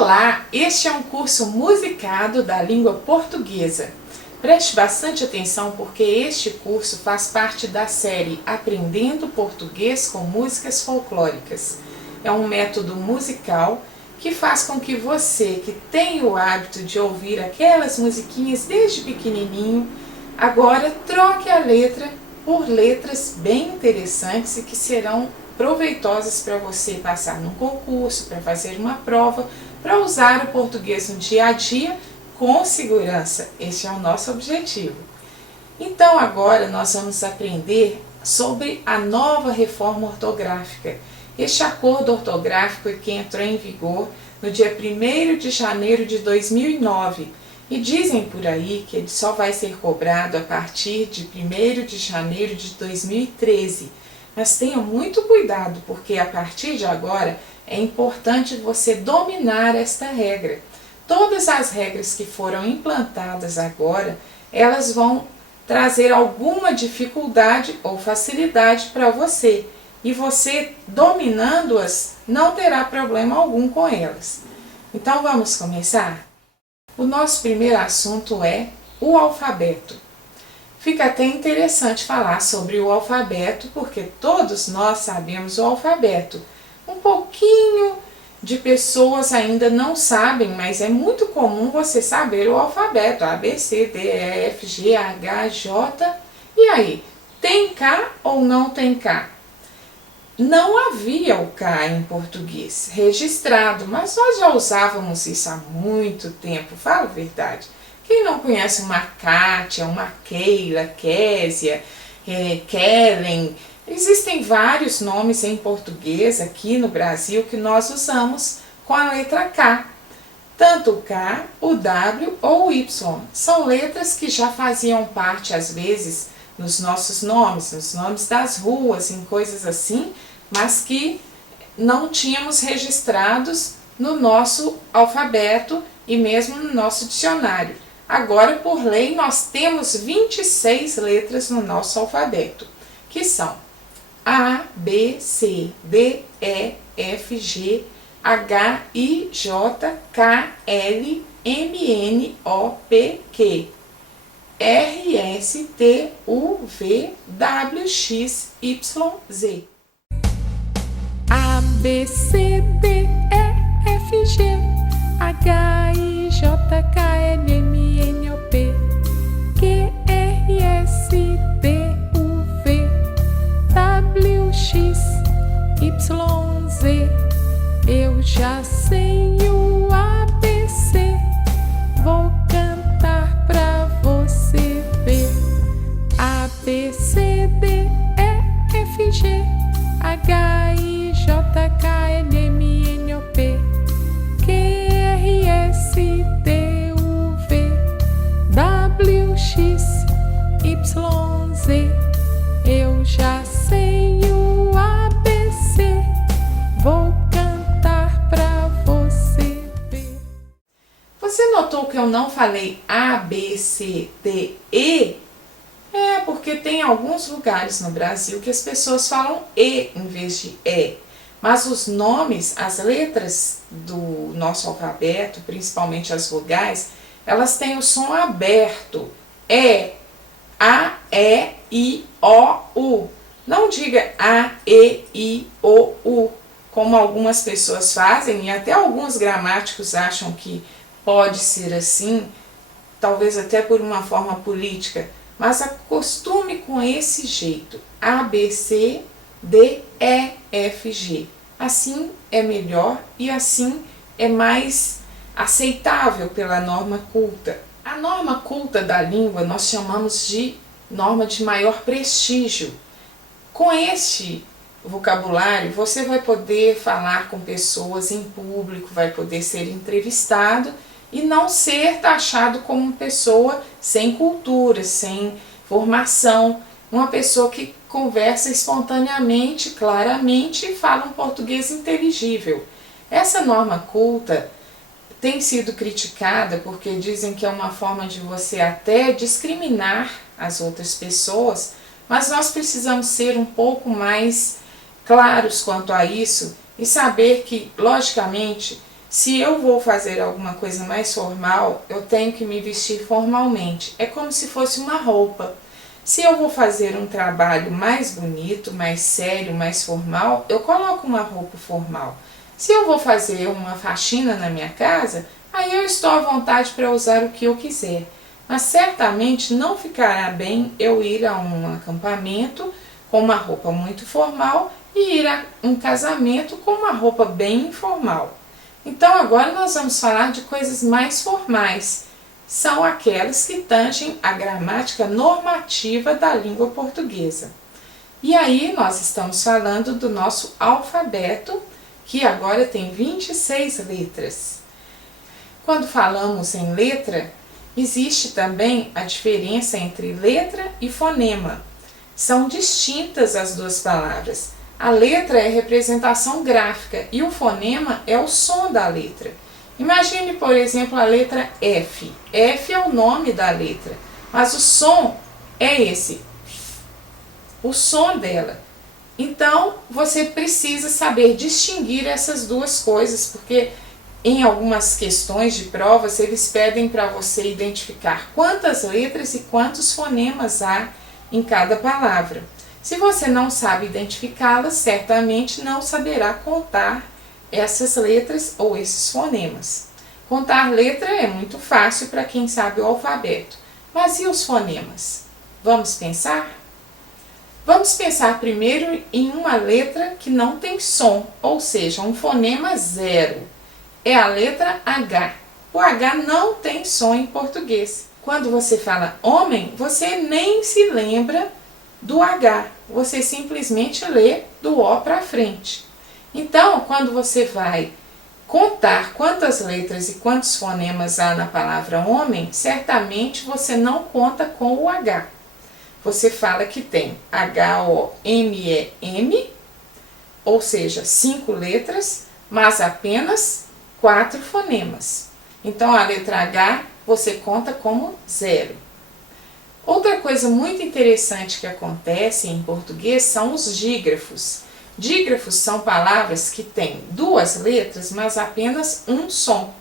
Olá, este é um curso musicado da língua portuguesa. Preste bastante atenção porque este curso faz parte da série Aprendendo Português com Músicas Folclóricas. É um método musical que faz com que você, que tem o hábito de ouvir aquelas musiquinhas desde pequenininho, agora troque a letra por letras bem interessantes e que serão proveitosas para você passar num concurso, para fazer uma prova, para usar o português no dia a dia com segurança. Este é o nosso objetivo. Então agora nós vamos aprender sobre a nova reforma ortográfica. Este acordo ortográfico que entrou em vigor no dia 1º de janeiro de 2009 e dizem por aí que ele só vai ser cobrado a partir de 1º de janeiro de 2013. Mas tenha muito cuidado, porque a partir de agora é importante você dominar esta regra. Todas as regras que foram implantadas agora, elas vão trazer alguma dificuldade ou facilidade para você. E você, dominando-as, não terá problema algum com elas. Então vamos começar? O nosso primeiro assunto é o alfabeto. Fica até interessante falar sobre o alfabeto, porque todos nós sabemos o alfabeto. Um pouquinho de pessoas ainda não sabem, mas é muito comum você saber o alfabeto. A, B, C, D, E, F, G, H, J. E aí, tem K ou não tem K? Não havia o K em português registrado, mas nós já usávamos isso há muito tempo, fala a verdade. Quem não conhece uma Kátia, uma Keila, Késia, Kellen, existem vários nomes em português aqui no Brasil que nós usamos com a letra K. Tanto o K, o W ou o Y. São letras que já faziam parte, às vezes, nos nossos nomes, nos nomes das ruas, em coisas assim, mas que não tínhamos registrados no nosso alfabeto e mesmo no nosso dicionário. Agora, por lei, nós temos 26 letras no nosso alfabeto, que são A, B, C, D, E, F, G, H, I, J, K, L, M, N, O, P, Q, R, S, T, U, V, W, X, Y, Z. A, B, C, D, E, F, G, H, I, J, K, L, M, N, O, P, Q, R, S, T, U, V, W, X, Y, Z. Eu já sei o ABC, vou cantar pra você ver. A, B, C, D, E, F, G, H, I, J, K, L, M, N, O, P, Q, R, S, T, U, V, W, X, Y, Z. Eu já sei o ABC, vou cantar pra você ver. Você notou que eu não falei A, B, C, D, E? É porque tem alguns lugares no Brasil que as pessoas falam E em vez de E. Mas os nomes, as letras do nosso alfabeto, principalmente as vogais, elas têm o som aberto. E, A, E, I, O, U. Não diga A, E, I, O, U, como algumas pessoas fazem e até alguns gramáticos acham que pode ser assim, talvez até por uma forma política, mas acostume com esse jeito. A, B, C, D, E, F, G. Assim é melhor e assim é mais aceitável pela norma culta. A norma culta da língua nós chamamos de norma de maior prestígio. Com este vocabulário você vai poder falar com pessoas em público, vai poder ser entrevistado e não ser taxado como uma pessoa sem cultura, sem formação, uma pessoa que conversa espontaneamente, claramente e fala um português inteligível. Essa norma culta tem sido criticada porque dizem que é uma forma de você até discriminar as outras pessoas, mas nós precisamos ser um pouco mais claros quanto a isso e saber que, logicamente, Se eu vou fazer alguma coisa mais formal, eu tenho que me vestir formalmente. É como se fosse uma roupa. Se eu vou fazer um trabalho mais bonito, mais sério, mais formal, eu coloco uma roupa formal. Se eu vou fazer uma faxina na minha casa, aí eu estou à vontade para usar o que eu quiser. Mas certamente não ficará bem eu ir a um acampamento com uma roupa muito formal e ir a um casamento com uma roupa bem informal. Então agora nós vamos falar de coisas mais formais. São aquelas que tangem a gramática normativa da língua portuguesa. E aí nós estamos falando do nosso alfabeto, que agora tem 26 letras. Quando falamos em letra, existe também a diferença entre letra e fonema. São distintas as duas palavras. A letra é representação gráfica e o fonema é o som da letra. Imagine, por exemplo, a letra F. F é o nome da letra, mas o som é esse, o som dela. Então, você precisa saber distinguir essas duas coisas, porque em algumas questões de provas, eles pedem para você identificar quantas letras e quantos fonemas há em cada palavra. Se você não sabe identificá-las, certamente não saberá contar essas letras ou esses fonemas. Contar letra é muito fácil para quem sabe o alfabeto, mas e os fonemas? Vamos pensar? Vamos pensar primeiro em uma letra que não tem som, ou seja, um fonema zero. É a letra H. O H não tem som em português. Quando você fala homem, você nem se lembra do H, você simplesmente lê do O para frente. Então, quando você vai contar quantas letras e quantos fonemas há na palavra homem, certamente você não conta com o H. Você fala que tem H-O-M-E-M, ou seja, 5 letras, mas apenas 4 fonemas. Então, a letra H você conta como 0. Outra coisa muito interessante que acontece em português são os dígrafos. Dígrafos são palavras que têm 2 letras, mas apenas um som.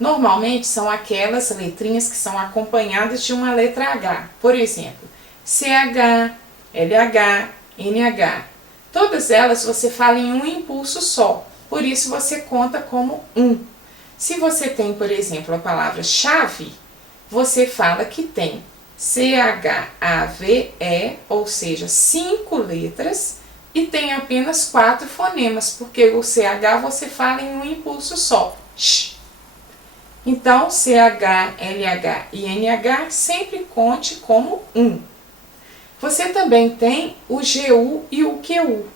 Normalmente são aquelas letrinhas que são acompanhadas de uma letra H. Por exemplo, CH, LH, NH. Todas elas você fala em um impulso só, por isso você conta como um. Se você tem, por exemplo, a palavra chave, você fala que tem C-H-A-V-E, ou seja, 5 letras, e tem apenas 4 fonemas, porque o CH você fala em um impulso só. Sh. Então, CH, LH e NH sempre conte como 1. Você também tem o GU e o QU.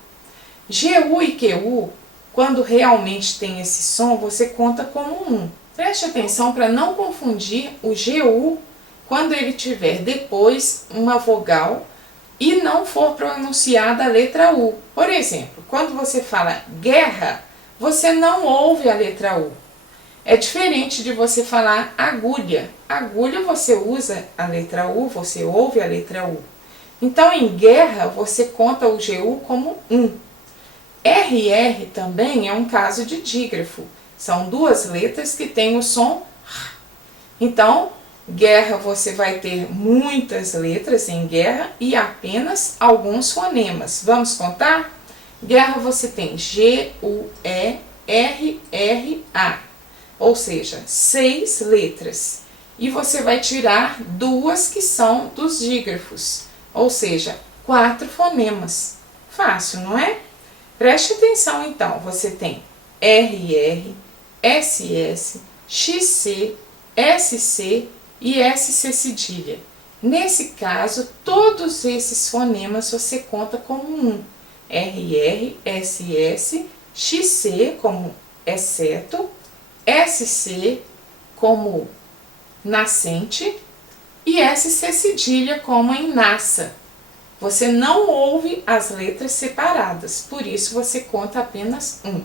GU e QU, quando realmente tem esse som, você conta como 1. Preste atenção para não confundir o GU quando ele tiver depois uma vogal e não for pronunciada a letra U. Por exemplo, quando você fala guerra, você não ouve a letra U. É diferente de você falar agulha. Agulha você usa a letra U, você ouve a letra U. Então, em guerra, você conta o GU como 1. RR também é um caso de dígrafo. São 2 letras que têm o som R. Então, guerra você vai ter muitas letras em guerra e apenas alguns fonemas. Vamos contar? Guerra você tem G-U-E-R-R-A, ou seja, 6 letras. E você vai tirar 2 que são dos dígrafos, ou seja, 4 fonemas. Fácil, não é? Preste atenção então, você tem RR, SS, XC, SC e SC cedilha. Nesse caso, todos esses fonemas você conta como 1. RR, SS, XC como exceto, SC como nascente e SC cedilha como em nasça. Você não ouve as letras separadas, por isso você conta apenas 1.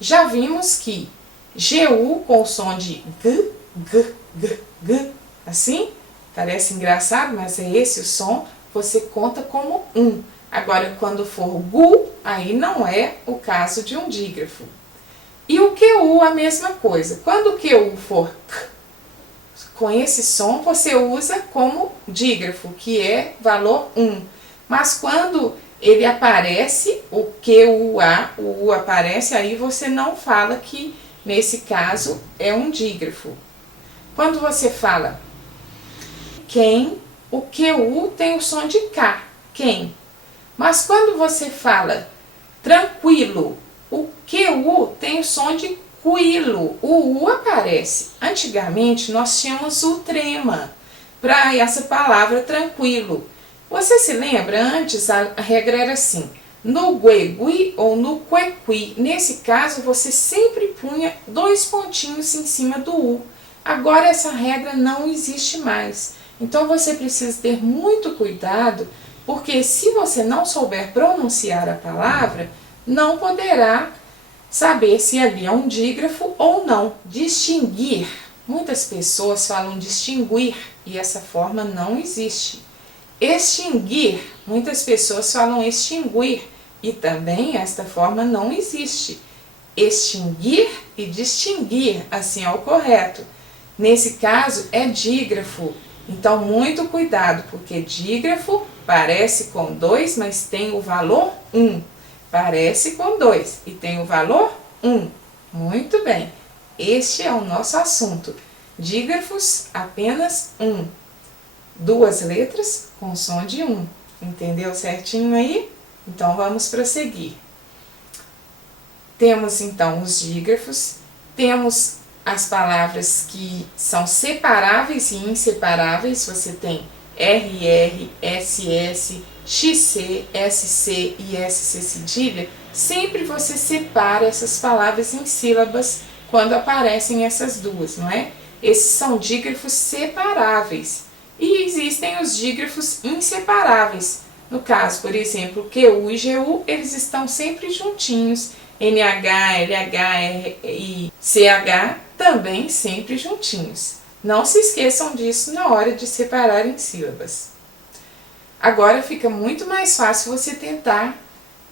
Já vimos que GU com o som de G, G, G, G, assim, parece engraçado, mas é esse o som, você conta como 1. Agora, quando for GU, aí não é o caso de um dígrafo. E o QU a mesma coisa. Quando o QU for K, com esse som, você usa como dígrafo, que é valor 1. Mas quando ele aparece, o QUA, o U aparece, aí você não fala que, nesse caso, é um dígrafo. Quando você fala quem, o QU tem o som de K, quem. Mas quando você fala tranquilo, o QU tem o som de quilo, o U aparece. Antigamente nós tínhamos o trema para essa palavra tranquilo. Você se lembra? Antes a regra era assim, no guegui ou no quequi. Nesse caso você sempre punha 2 pontinhos em cima do U. Agora essa regra não existe mais. Então você precisa ter muito cuidado, porque se você não souber pronunciar a palavra, não poderá saber se ali é um dígrafo ou não. Distinguir. Muitas pessoas falam distinguir e essa forma não existe. Extinguir. Muitas pessoas falam extinguir e também esta forma não existe. Extinguir e distinguir, assim é o correto. Nesse caso é dígrafo. Então muito cuidado, porque dígrafo parece com 2, mas tem o valor 1. Parece com 2 e tem o valor 1. Muito bem, este é o nosso assunto. Dígrafos apenas 1. 2 letras com som de 1. Entendeu certinho aí? Então vamos prosseguir. Temos então os dígrafos, temos as palavras que são separáveis e inseparáveis. Você tem RR, SS, XC, SC e SC cedilha. Sempre você separa essas palavras em sílabas quando aparecem essas duas, não é? Esses são dígrafos separáveis. E existem os dígrafos inseparáveis. No caso, por exemplo, QU e GU, eles estão sempre juntinhos. NH, LH e CH também sempre juntinhos. Não se esqueçam disso na hora de separar em sílabas. Agora fica muito mais fácil você tentar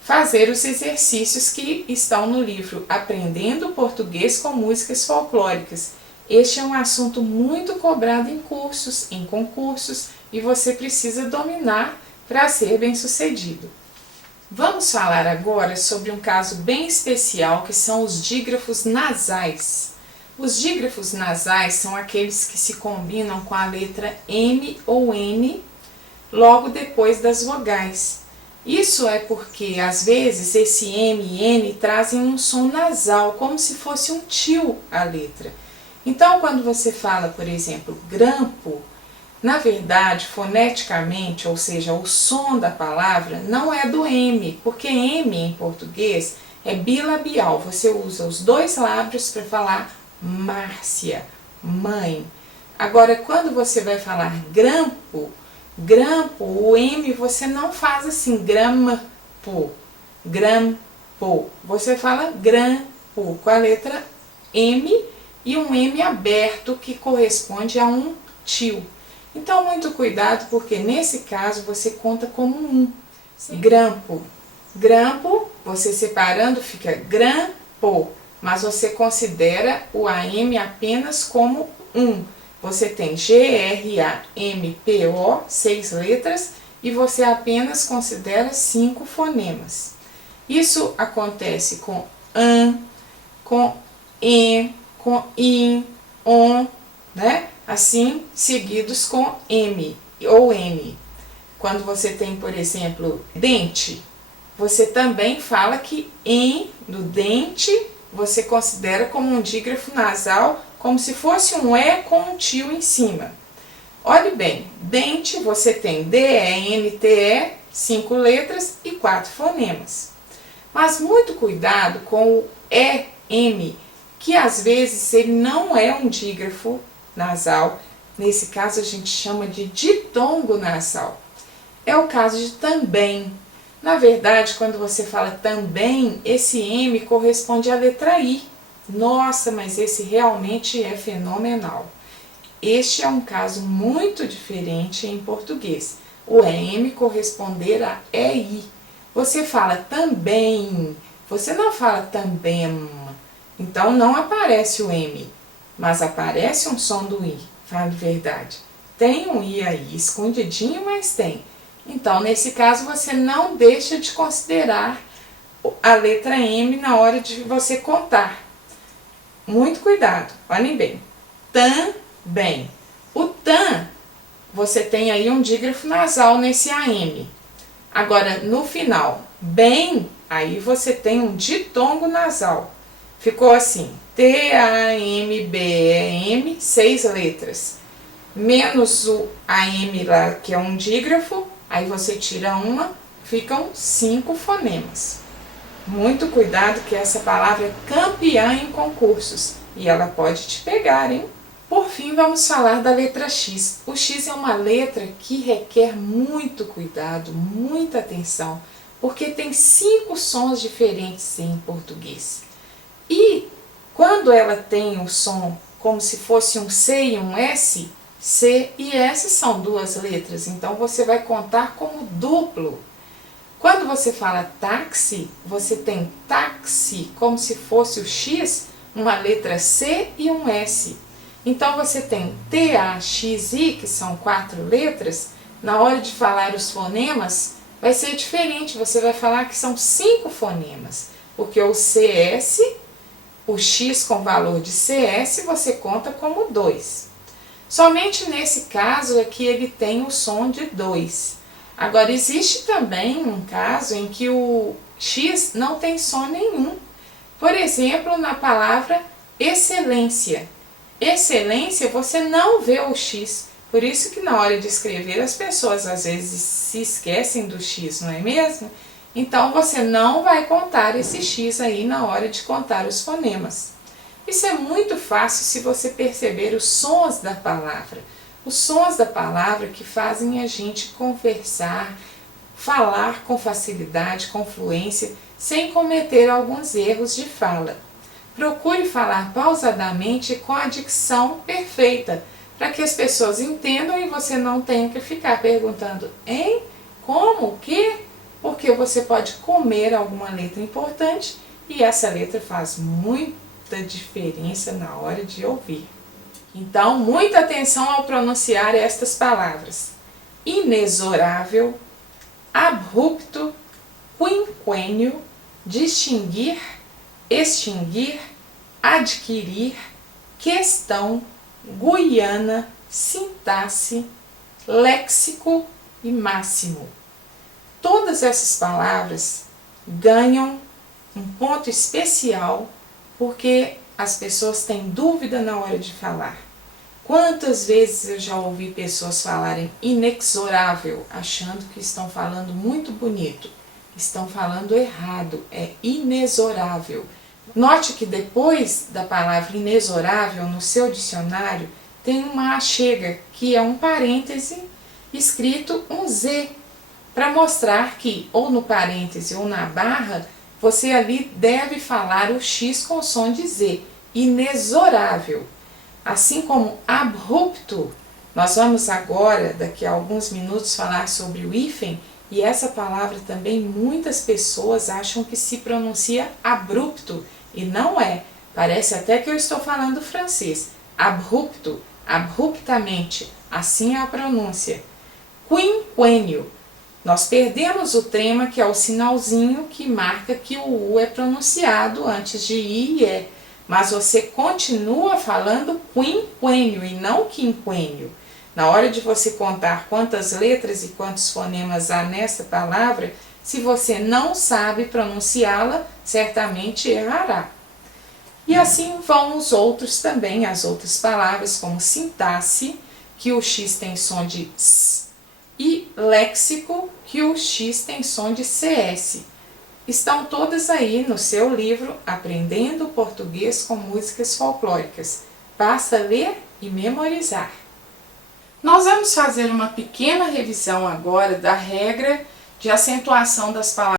fazer os exercícios que estão no livro Aprendendo Português com Músicas Folclóricas. Este é um assunto muito cobrado em cursos, em concursos, e você precisa dominar para ser bem-sucedido. Vamos falar agora sobre um caso bem especial, que são os dígrafos nasais. Os dígrafos nasais são aqueles que se combinam com a letra M ou N logo depois das vogais. Isso é porque, às vezes, esse M e N trazem um som nasal, como se fosse um tio a letra. Então, quando você fala, por exemplo, grampo, na verdade, foneticamente, ou seja, o som da palavra não é do M, porque M em português é bilabial. Você usa os 2 lábios para falar Márcia, mãe. Agora, quando você vai falar grampo, o M você não faz assim, grampo. Você fala grampo, com a letra M e um M aberto que corresponde a um tio. Então, muito cuidado, porque nesse caso você conta como um. Grampo. Grampo, você separando fica grampo, mas você considera o AM apenas como um. Você tem GRAMPO, 6 letras, e você apenas considera 5 fonemas. Isso acontece com AN, com EM, com IN, ON, né? Assim, seguidos com M ou N. Quando você tem, por exemplo, dente, você também fala que em do dente você considera como um dígrafo nasal, como se fosse um E com um tio em cima. Olhe bem, dente você tem DE-N-T-E, 5 letras e 4 fonemas. Mas muito cuidado com o EM, que às vezes ele não é um dígrafo nasal. Nesse caso a gente chama de ditongo nasal. É o caso de também. Na verdade, quando você fala também, esse M corresponde à letra I. Nossa, mas esse realmente é fenomenal. Este é um caso muito diferente em português. O EM corresponder a EI. Você fala também, você não fala também. Então não aparece o M, mas aparece um som do I, fala a verdade. Tem um I aí, escondidinho, mas tem. Então, nesse caso, você não deixa de considerar a letra M na hora de você contar. Muito cuidado, olhem bem. Também. O tam, você tem aí um dígrafo nasal nesse AM. Agora, no final, bem, aí você tem um ditongo nasal. Ficou assim, T-A-M-B-E-M, 6 letras. Menos o AM lá, que é um dígrafo, aí você tira uma, ficam 5 fonemas. Muito cuidado que essa palavra é campeã em concursos e ela pode te pegar, hein? Por fim, vamos falar da letra X. O X é uma letra que requer muito cuidado, muita atenção, porque tem 5 sons diferentes em português. E quando ela tem o som como se fosse um C e um S, C e S são 2 letras, então você vai contar como duplo. Quando você fala táxi, você tem táxi como se fosse o X, uma letra C e um S. Então você tem T-A-X-I, que são 4 letras, na hora de falar os fonemas vai ser diferente, você vai falar que são 5 fonemas, porque o CS, o X com valor de CS, você conta como 2. Somente nesse caso é que ele tem o som de 2. Agora, existe também um caso em que o X não tem som nenhum. Por exemplo, na palavra excelência. Excelência, você não vê o X. Por isso que na hora de escrever as pessoas às vezes se esquecem do X, não é mesmo? Então, você não vai contar esse X aí na hora de contar os fonemas. Isso é muito fácil se você perceber os sons da palavra. Os sons da palavra que fazem a gente conversar, falar com facilidade, com fluência, sem cometer alguns erros de fala. Procure falar pausadamente com a dicção perfeita, para que as pessoas entendam e você não tenha que ficar perguntando em, como, o que, porque você pode comer alguma letra importante e essa letra faz muita diferença na hora de ouvir. Então, muita atenção ao pronunciar estas palavras. Inexorável, abrupto, quinquênio, distinguir, extinguir, adquirir, questão, guiana, sintaxe, léxico e máximo. Todas essas palavras ganham um ponto especial porque as pessoas têm dúvida na hora de falar. Quantas vezes eu já ouvi pessoas falarem inexorável, achando que estão falando muito bonito. Estão falando errado, é inexorável. Note que depois da palavra inexorável no seu dicionário tem uma achega, que é um parêntese escrito um Z, para mostrar que ou no parêntese ou na barra, você ali deve falar o X com som de Z, inexorável. Assim como abrupto, nós vamos agora, daqui a alguns minutos, falar sobre o hífen, e essa palavra também muitas pessoas acham que se pronuncia abrupto, e não é. Parece até que eu estou falando francês. Abrupto, abruptamente, assim é a pronúncia. Quinquênio. Nós perdemos o trema, que é o sinalzinho que marca que o U é pronunciado antes de I e E. Mas você continua falando quinquênio e não quinquênio. Na hora de você contar quantas letras e quantos fonemas há nessa palavra, se você não sabe pronunciá-la, certamente errará. E assim vão os outros também, as outras palavras, como sintaxe, que o X tem som de S, e léxico, que o X tem som de CS. Estão todas aí no seu livro Aprendendo Português com Músicas Folclóricas. Basta ler e memorizar. Nós vamos fazer uma pequena revisão agora da regra de acentuação das palavras